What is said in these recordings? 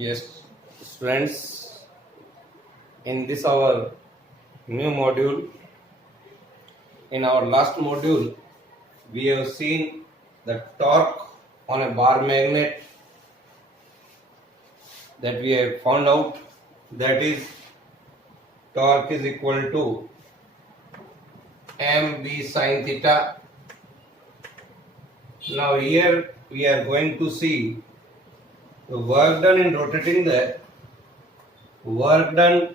Yes, friends, in this our new module, in our last module, we have seen the torque on a bar magnet that we have found out, that is torque is equal to mv sin theta. Now here we are going to see the work done in rotating the work done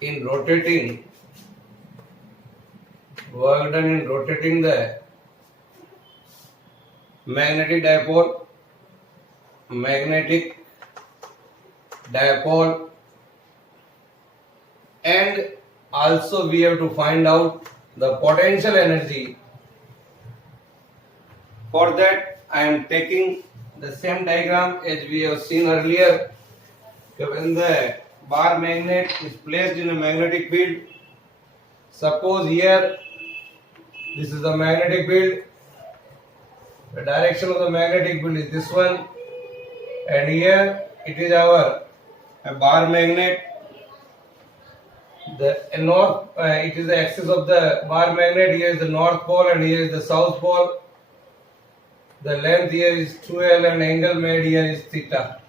in rotating the magnetic dipole, and also we have to find out the potential energy. For that I am taking the same diagram as we have seen earlier. When the bar magnet is placed in a magnetic field, suppose here this is the magnetic field, the direction of the magnetic field is this one, and here it is our bar magnet. The north, it is the axis of the bar magnet. Here is the north pole and here is the south pole. The length here is 2L and angle made here is theta.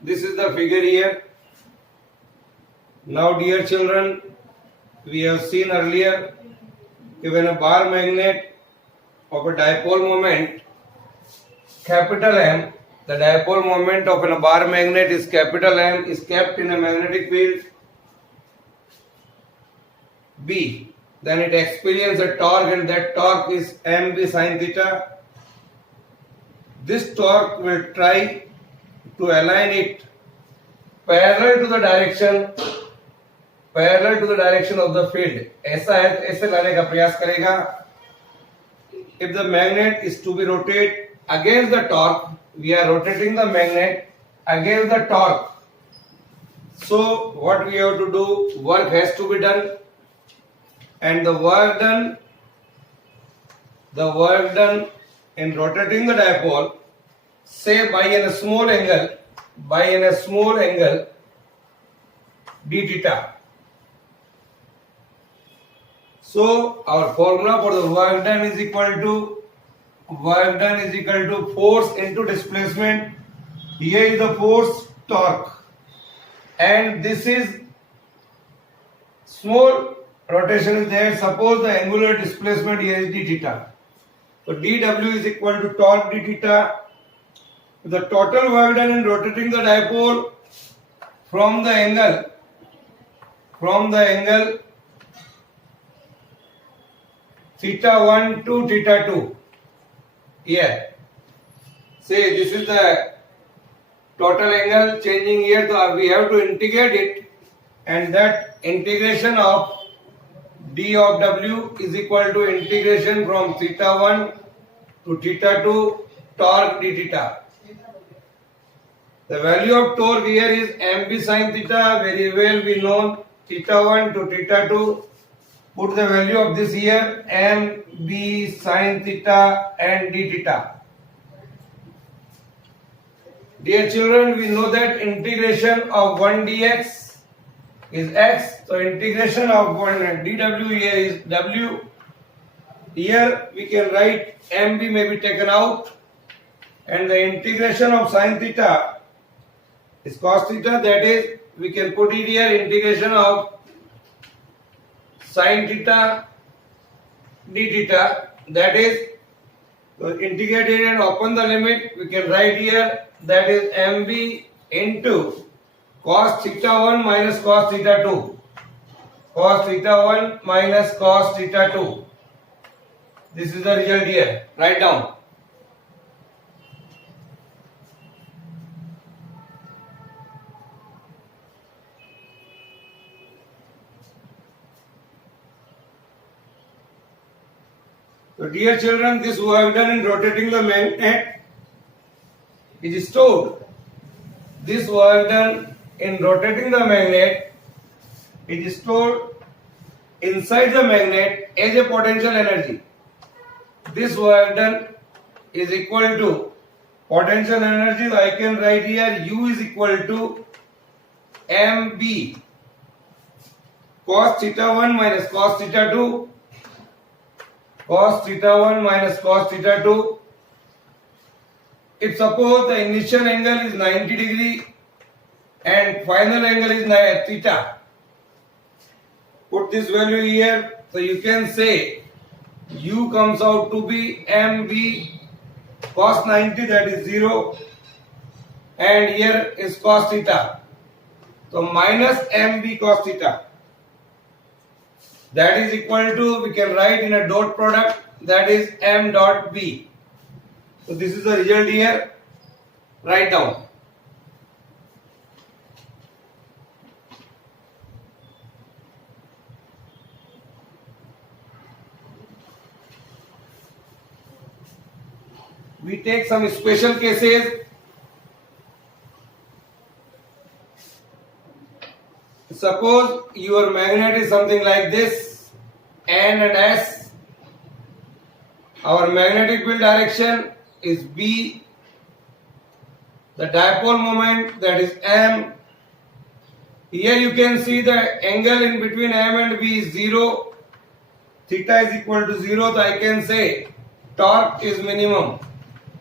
This is the figure here. Now dear children, we have seen earlier that when a bar magnet of a dipole moment capital M, the dipole moment of a bar magnet is capital M, is kept in a magnetic field B, then it experiences a torque, and that torque is mv sin theta. This torque will try to align it parallel to the direction of the field. ऐसे लाने का प्रयास करेगा. If the magnet is to be rotated against the torque, we are rotating the magnet against the torque. So what we have to do, work has to be done, and the work done in rotating the dipole, say by a small angle d theta. So our formula for the work done is equal to force into displacement. Here is the force torque, and this is small rotation is there. Suppose the angular displacement here is d theta. So dw is equal to torque d theta. The total work done in rotating the dipole from the angle theta 1 to theta 2. Here, say this is the total angle changing here, so we have to integrate it, and that integration of d of w is equal to integration from theta 1 to theta 2 torque d theta. The value of torque here is mv sin theta, very well we know, theta 1 to theta 2. Put the value of this here, mv sin theta and d theta. Dear children, we know that integration of 1 dx is x. So integration of 1 dw here is w. Here we can write mv may be taken out, and the integration of sin theta is cos theta, that is we can put it here, integration of sin theta d theta, that is, so integrate it and open the limit, we can write here, that is mv into cos theta 1 minus cos theta 2. Cos theta 1 minus cos theta 2. This is the result here. Write down. So dear children, this work done in rotating the magnet is stored. This work done in rotating the magnet is stored inside the magnet as a potential energy. This work done is equal to potential energy, so I can write here U is equal to mb cos theta 1 minus cos theta 2, cos theta 1 minus cos theta 2. If suppose the initial angle is 90 degree and final angle is theta, put this value here, so you can say U comes out to be mb cos 90, that is 0, and here is cos theta, so minus mb cos theta, that is equal to, we can write in a dot product, that is m dot b. So this is the result here. Write down. We take some special cases. Suppose your magnet is something like this, N and S. Our magnetic field direction is B. The dipole moment, that is M. Here you can see the angle in between M and B is 0. Theta is equal to 0, so I can say torque is minimum.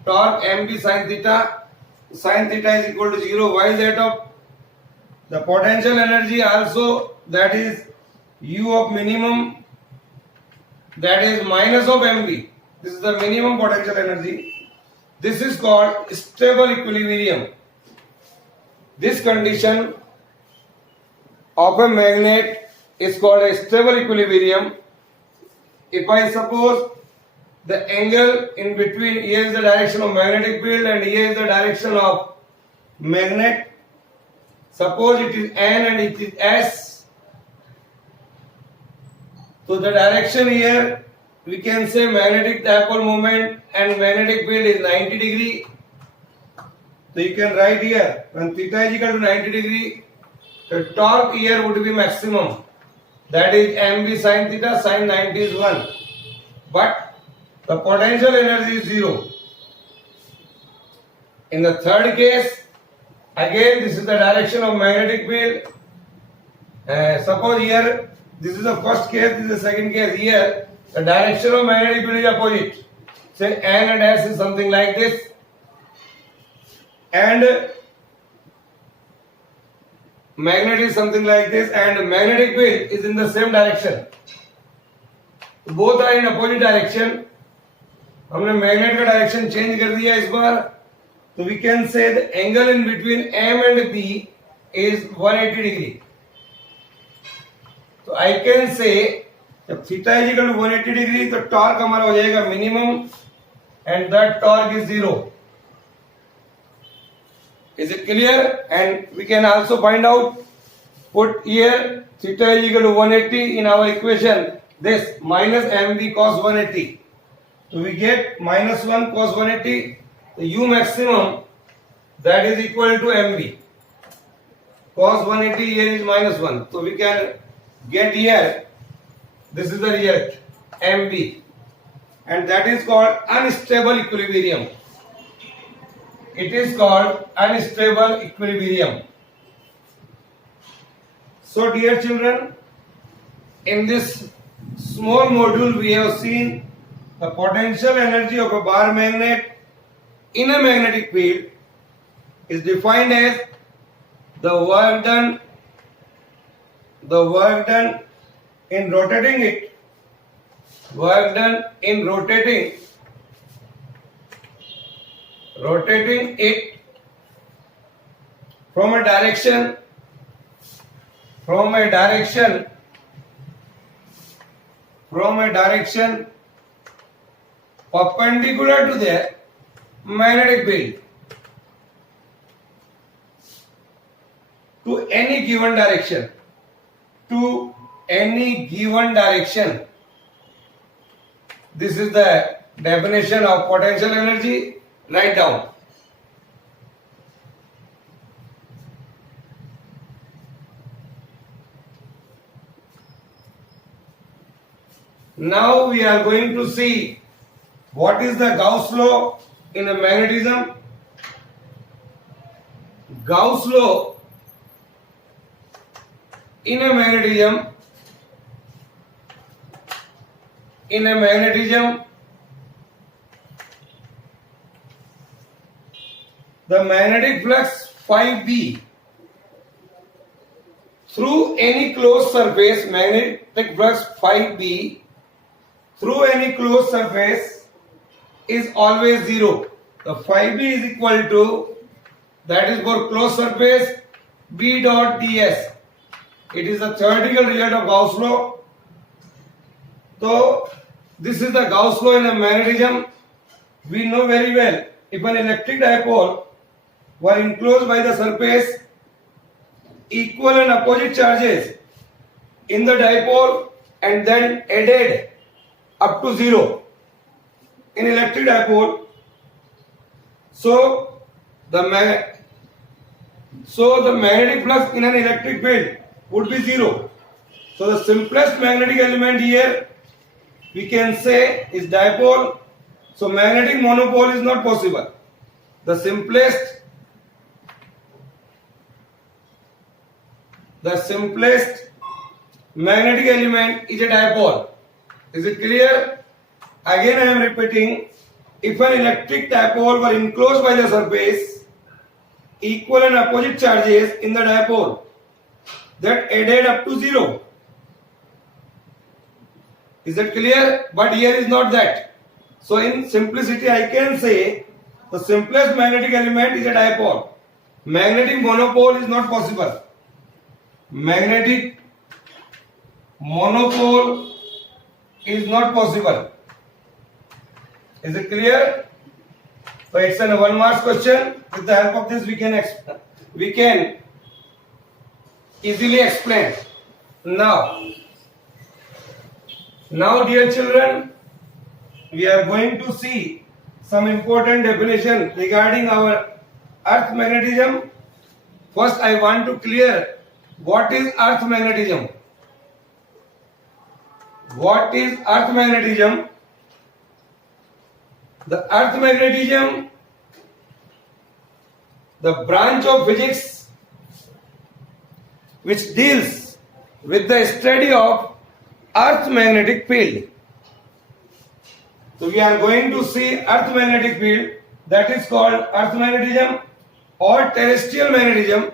Torque mb sin theta is equal to 0, while that of the potential energy also, that is U of minimum, that is minus of mb. This is the minimum potential energy. This is called stable equilibrium. This condition of a magnet is called a stable equilibrium. If I suppose the angle in between, here is the direction of magnetic field and here is the direction of magnet. Suppose it is N and it is S. So the direction here, we can say magnetic dipole moment and magnetic field is 90 degree. So you can write here, when theta is equal to 90 degree, the torque here would be maximum. That is mb sin theta, sin 90 is 1. But the potential energy is 0. In the third case, again this is the direction of magnetic field. Suppose here, this is the first case, this is the second case. Here, the direction of magnetic field is opposite. Say N and S is something like this. And magnet is something like this, and magnetic field is in the same direction. Both are in opposite direction. हमने magnet का direction change कर दिया इस बार, तो we can say the angle in between M and B is 180 degree. तो I can say जब theta is equal to 180 degree तो टॉर्क हमारा हो जाएगा minimum and that torque is 0. Is it clear? And we can also find out, put here theta is equal to 180 in our equation, this minus mb cos 180. So we get minus 1 cos 180, the u maximum, that is equal to mb. Cos 180 here is minus 1. So we can get here, this is the result, mb. And that is called unstable equilibrium. It is called unstable equilibrium. So dear children, in this small module we have seen the potential energy of a bar magnet in a magnetic field is defined as the work done in rotating it, rotating it from a direction perpendicular to the magnetic field to any given direction. This is the definition of potential energy. Write down. Now we are going to see what is the Gauss law in a magnetism Gauss law in a magnetism, the magnetic flux phi b through any closed surface, magnetic flux phi b through any closed surface is always zero. The phi b is equal to, that is for closed surface, b dot ds. It is the theoretical result of Gauss law. So this is the Gauss law in a magnetism. We know very well, if an electric dipole were enclosed by the surface, equal and opposite charges in the dipole and then added up to zero in electric dipole. So the magnetic flux in an electric field would be zero. So the simplest magnetic element here we can say is dipole. So magnetic monopole is not possible. The simplest magnetic element is a dipole. Is it clear? Again I am repeating, if an electric dipole were enclosed by the surface, equal and opposite charges in the dipole that added up to zero. Is that clear? But here is not that. So in simplicity I can say the simplest magnetic element is a dipole. Magnetic monopole is not possible. Magnetic monopole is not possible. Is it clear? So it's a 1 mark question. With the help of this we can easily explain. Now dear children, we are going to see some important definition regarding our earth magnetism. First I want to clear what is earth magnetism. What is earth magnetism? The earth magnetism, the branch of physics which deals with the study of earth magnetic field. So we are going to see earth magnetic field, that is called earth magnetism or terrestrial magnetism.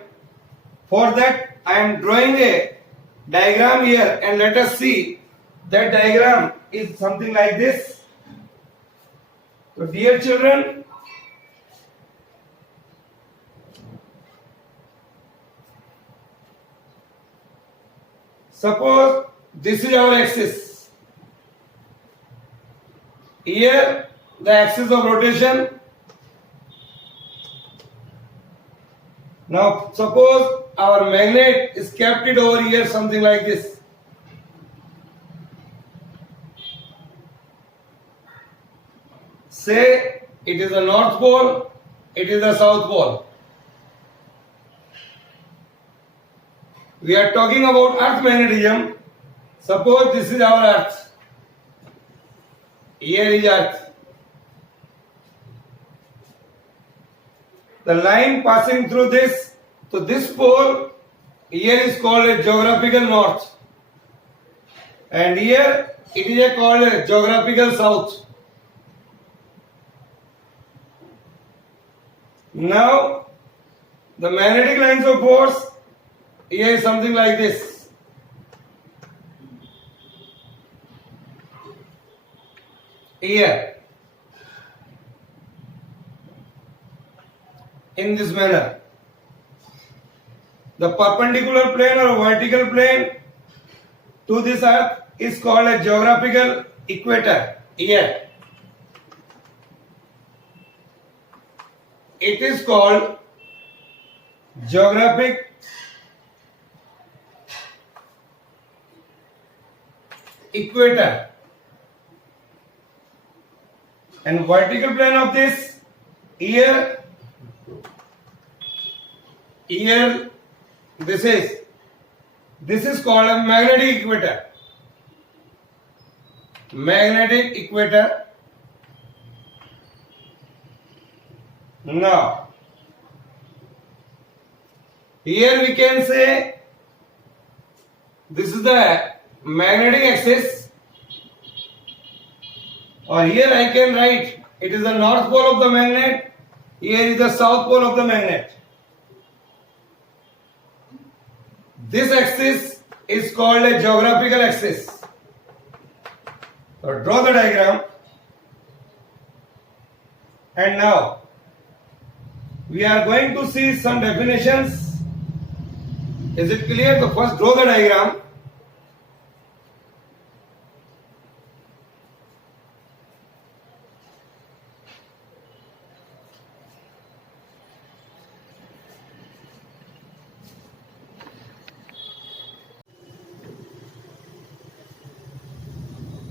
For that I am drawing a diagram here, and let us see that diagram is something like this. So dear children, suppose this is our axis. Here the axis of rotation. Now suppose our magnet is kept it over here, something like this. Say it is the north pole, it is the south pole. We are talking about earth magnetism. Suppose this is our earth. Here is earth. The line passing through this, so this pole here is called a geographical north, and here it is called a geographical south. Now the magnetic lines of force here is something like this. Here in this manner, the perpendicular plane or vertical plane to this earth is called a geographical equator. Here it is called geographic equator, and vertical plane of this here this is called a magnetic equator. Magnetic equator. Now Here we can say this is the magnetic axis, or here I can write it is the north pole of the magnet, here is the south pole of the magnet. This axis is called a geographical axis. So draw the diagram, and now we are going to see some definitions. Is it clear? So first draw the diagram.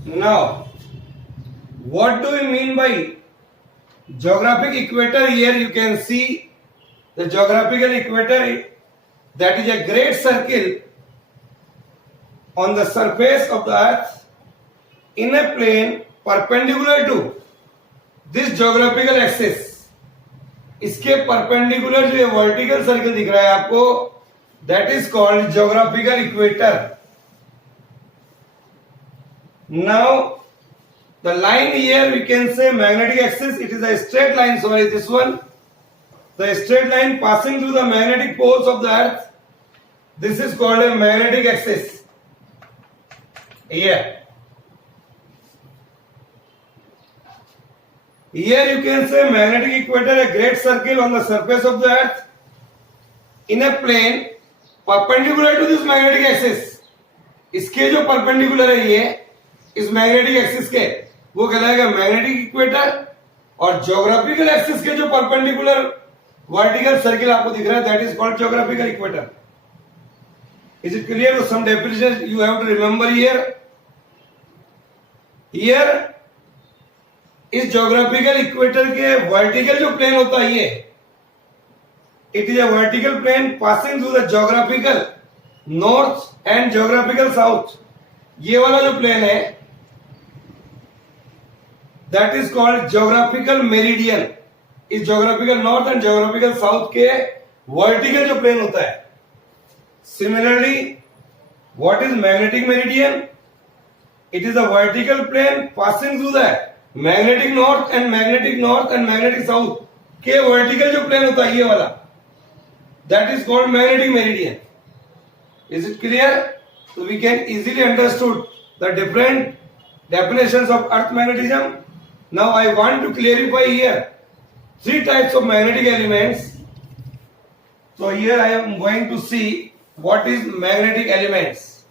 Now, what do we mean by geographic equator? Here you can see the geographical equator, that is a great circle on the surface of the earth in a plane perpendicular to this geographical axis. इसके perpendicular जो vertical circle दिख रहा है आपको, that is called geographical equator. Now the line here we can say magnetic axis, it is a straight line. Sorry, this one, the straight line passing through the magnetic poles of the earth, this is called a magnetic axis. Here you can say magnetic equator, a great circle on the surface of the earth in a plane perpendicular to this magnetic axis. इसके जो perpendicular है ये इस magnetic axis के, वो कहलाएगा magnetic equator, और geographical axis के जो परपेंडिकुलर वर्टिकल सर्किल आपको दिख रहा है, that is called geographical equator. Is it clear? Some definition you have to remember here. इस ज्योग्राफिकल इक्वेटर के वर्टिकल जो प्लेन होता है ये, it is a vertical plane passing through the geographical north and geographical south. ये वाला जो plane है that is called geographical meridian. इस geographical north and geographical south के वर्टिकल जो प्लेन होता है. Similarly what is magnetic meridian? It is a vertical plane passing through the magnetic north and magnetic south के vertical जो plane होता है ये वाला, that is called magnetic meridian. Is it clear? So we can easily understood the different definitions of earth magnetism. Now I want to clarify here three types of magnetic elements. So here I am going to see what is magnetic elements.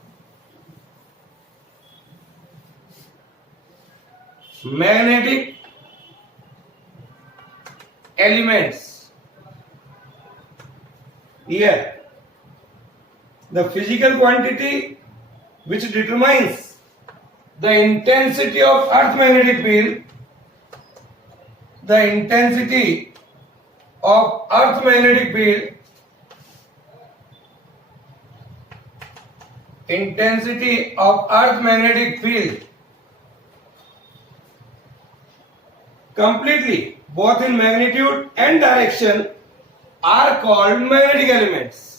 Magnetic elements. Here the physical quantity which determines the intensity of earth magnetic field, the intensity of earth magnetic field, intensity of earth magnetic field completely both in magnitude and direction are called magnetic elements.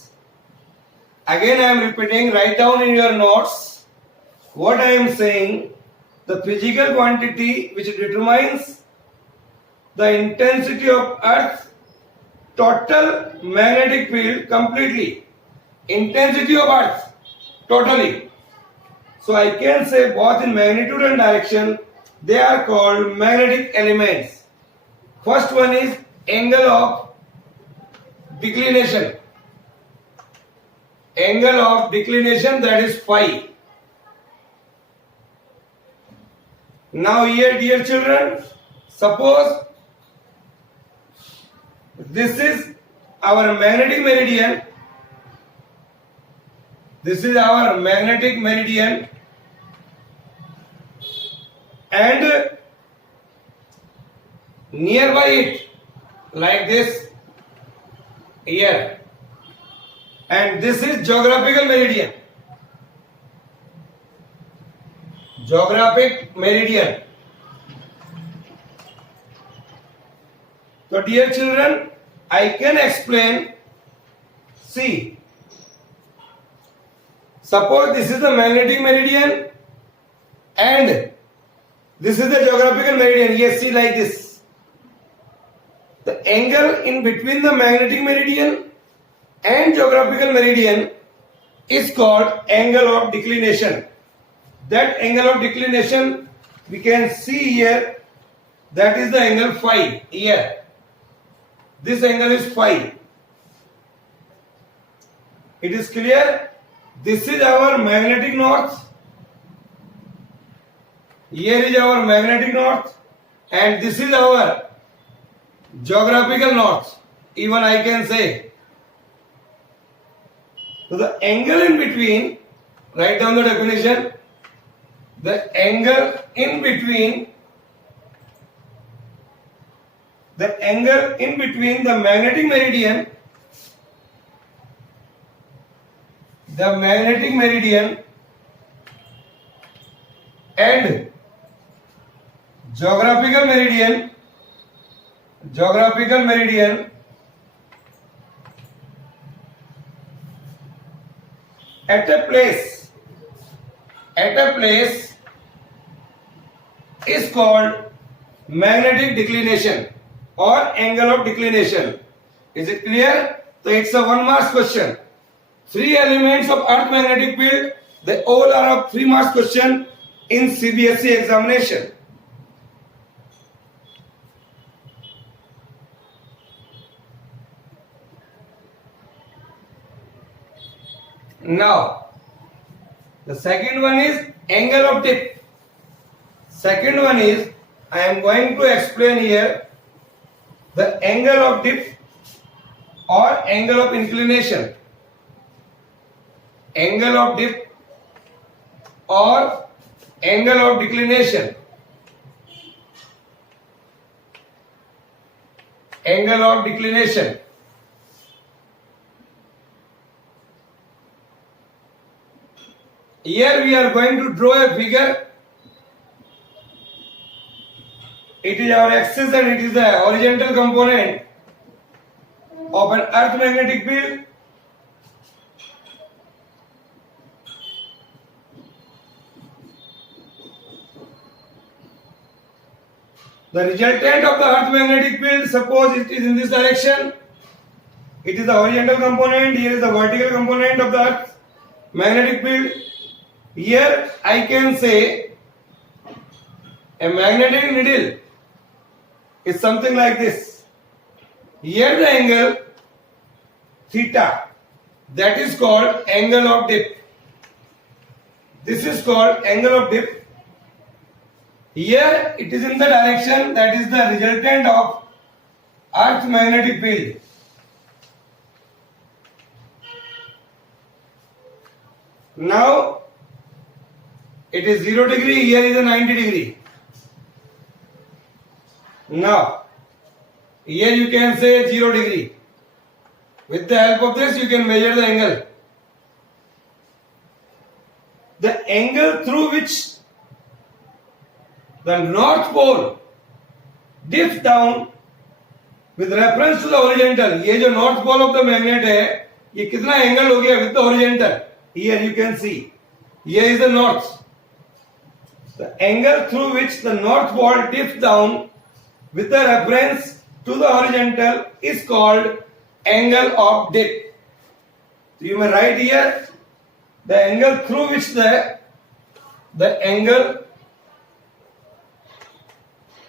Again I am repeating, write down in your notes what I am saying. The physical quantity which determines the intensity of earth's total magnetic field completely. Intensity of earth totally. So I can say both in magnitude and direction they are called magnetic elements. First one is angle of declination. Angle of declination, that is phi. Now here dear children, suppose this is our magnetic meridian. This is our magnetic meridian, and nearby it like this here, and this is geographical meridian. Geographic meridian. So dear children, I can explain See, suppose this is the magnetic meridian and this is the geographical meridian. Yes, see like this. The angle in between the magnetic meridian and geographical meridian is called angle of declination. That angle of declination we can see here, that is the angle phi here. This angle is phi. It is clear? This is our magnetic north. Here is our magnetic north and this is our geographical north. Even I can say. So the angle in between, write down the definition. The angle in between the magnetic meridian and geographical meridian at a place is called magnetic declination or angle of declination. Is it clear? So it's a 1 marks question. 3 elements of earth magnetic field, they all are of 3 marks question in CBSE examination. Now, the second one is angle of dip. Second one is, I am going to explain here the angle of dip or angle of inclination. Angle of dip or angle of declination. Angle of declination. Here we are going to draw a figure. It is our axis and it is the horizontal component of an earth magnetic field. The resultant of the earth magnetic field, suppose it is in this direction. It is the horizontal component, here is the vertical component of the earth magnetic field. Here I can say a magnetic needle is something like this. Here the angle theta, that is called angle of dip. This is called angle of dip. Here it is in the direction, that is the resultant of earth magnetic field. Now it is 0 degree, here is a 90 degree. Now, here you can say 0 degree. With the help of this, you can measure the angle. The angle through which the north pole dips down with reference to the horizontal. ये जो north pole of the magnet है, ये कितना angle हो गया with the horizontal. Here you can see. Here is the north. The angle through which the north pole dips down with the reference to the horizontal is called angle of dip. So you may write here the angle through which the angle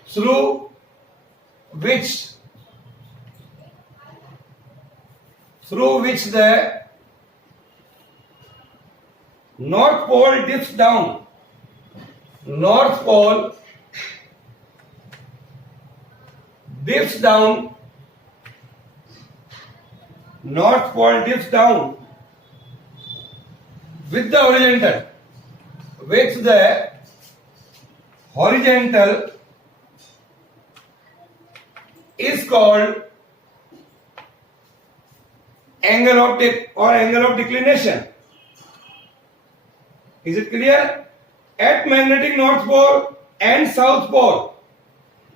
through which the north pole dips down. North pole dips down. North pole dips down with the horizontal. With the horizontal is called angle of dip or angle of declination. Is it clear? At magnetic north pole and south pole,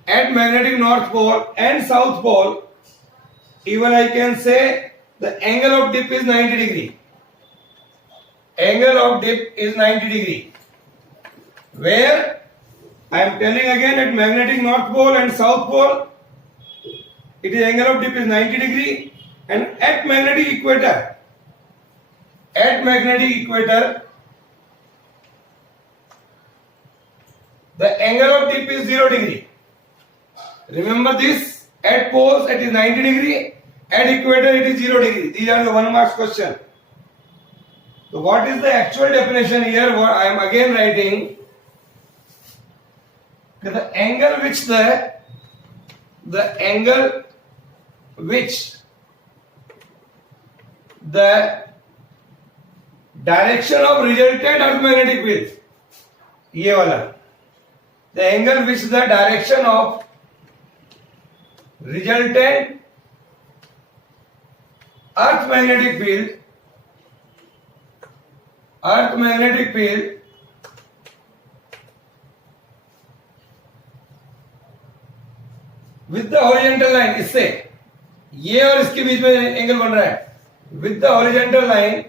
at magnetic north pole and south pole, even I can say The angle of dip is 90 degree. Angle of dip is 90 degree. Where I am telling again, at magnetic north pole and south pole, it is angle of dip is 90 degree, and at magnetic equator, the angle of dip is 0 degree. Remember this, at poles it is 90 degree, at equator it is 0 degree. These are the 1 marks question. So what is the actual definition here? What I am again writing, the angle which the direction of resultant earth magnetic field, ये वाला, the angle which the direction of resultant earth magnetic field with the horizontal line, इससे ये और इसके बीच में angle बन रहा है, with the horizontal line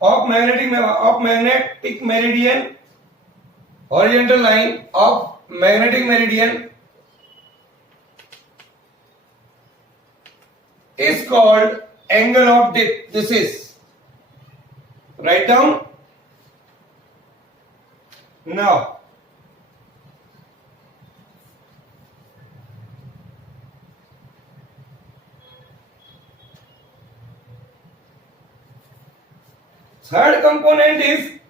of magnetic meridian, horizontal line of magnetic meridian is called angle of dip. This is, write down. Now third component is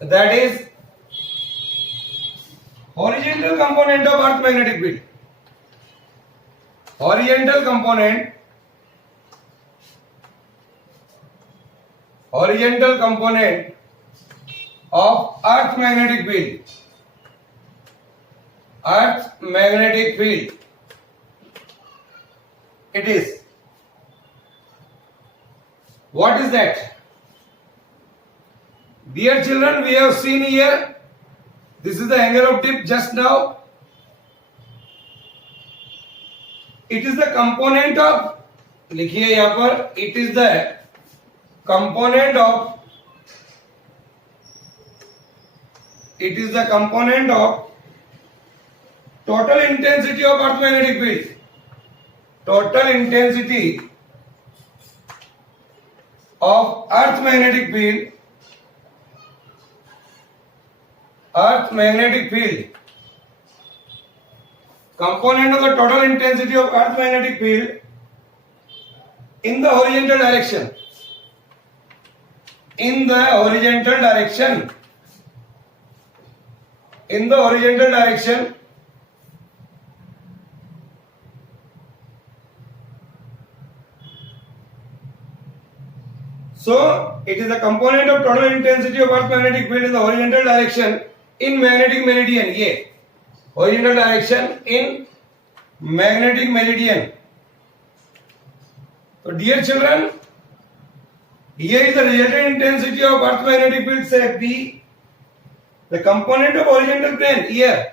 that is horizontal component of earth magnetic field. Horizontal component of earth magnetic field. It is, what is that? Dear children, we have seen here, this is the angle of dip just now. It is the component of, लिखिए यहाँ पर, it is the component of total intensity of earth magnetic field. Total intensity of earth magnetic field component of the total intensity of earth magnetic field in the horizontal direction. So it is the component of total intensity of earth magnetic field in the horizontal direction in magnetic meridian. ये horizontal direction in magnetic meridian. So dear children, here is the resultant intensity of earth magnetic field, say B, the component of horizontal plane. Here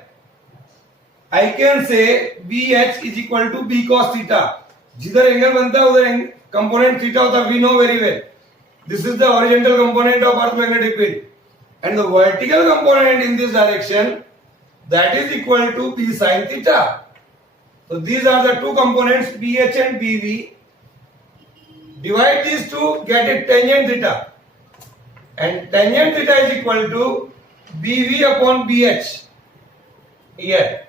I can say BH is equal to B cos theta. जिधर angle बनता है उधर component theta होता है, we know very well. This is the horizontal component of earth magnetic field, and the vertical component in this direction, that is equal to B sin theta. So these are the two components, BH and BV. Divide these two, get it tangent theta, and tangent theta is equal to BV upon BH. Here,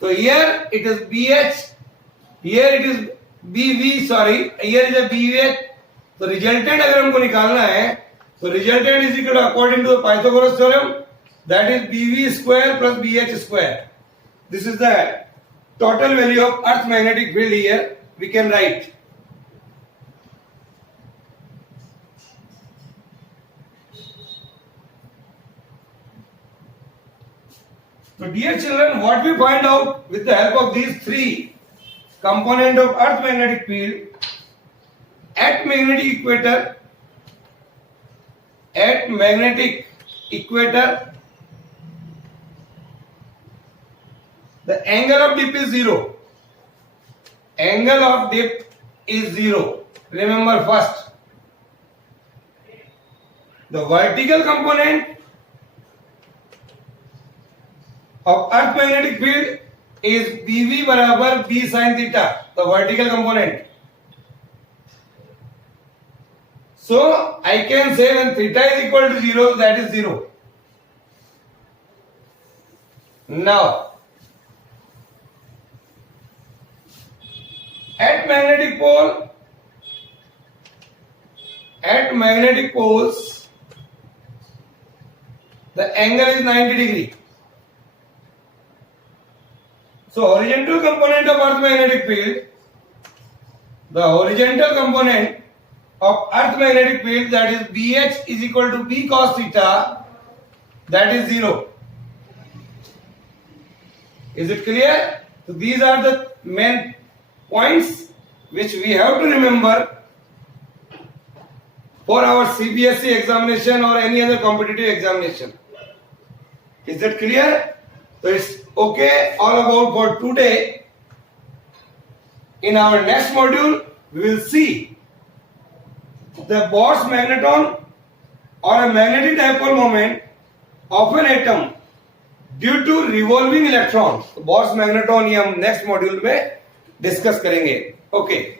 so here it is BH, here it is BV, sorry, here is a BH. तो resultant अगर हमको निकालना है तो resultant is equal according to the Pythagoras theorem, that is BV square plus BH square. This is the total value of earth magnetic field. Here we can write. So dear children, what we find out with the help of these three component of earth magnetic field at magnetic equator the angle of dip is zero. Angle of dip is zero. Remember first. The vertical component of earth magnetic field is BV बराबर B sin theta. The vertical component. So I can say when theta is equal to 0, that is 0. Now at magnetic poles the angle is 90 degree. So horizontal component of earth magnetic field, the horizontal component of earth magnetic field, that is BH is equal to B cos theta, that is 0. Is it clear? So these are the main points which we have to remember for our CBSE examination or any other competitive examination. Is that clear? So it's okay all about for today. In our next module, we will see the Bohr's magneton or a magnetic dipole moment of an atom due to revolving electrons. तो Bohr's magneton ये हम next module में discuss करेंगे. Okay.